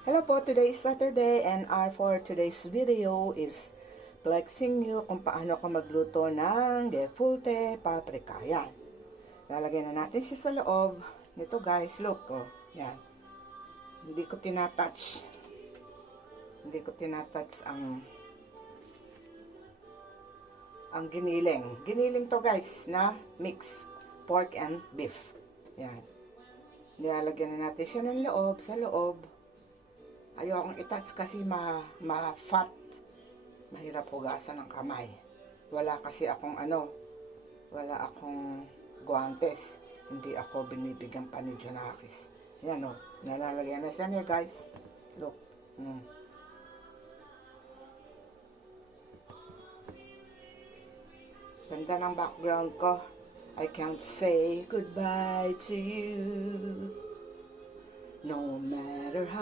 Hello po, today is Saturday and for today's video is flexing you kung paano ka magluto ng gefulte paprika. Yan. Lalagay na natin siya sa loob. Nito guys, look ko. Yan. Hindi ko tinatouch. Hindi ko tinatouch ang giniling. Giniling to guys na mix pork and beef. Yan. Nilalagyan na natin siya ng loob, sa loob. Ayokong i-touch kasi ma-fat. Mahirap hugasan ng kamay. Wala kasi akong wala akong guantes. Hindi ako binibigyan pa ni Junakis. Yan o, nalalagyan na siya niya guys. Look. Ganda ng background ko. I can't say goodbye to you. No matter how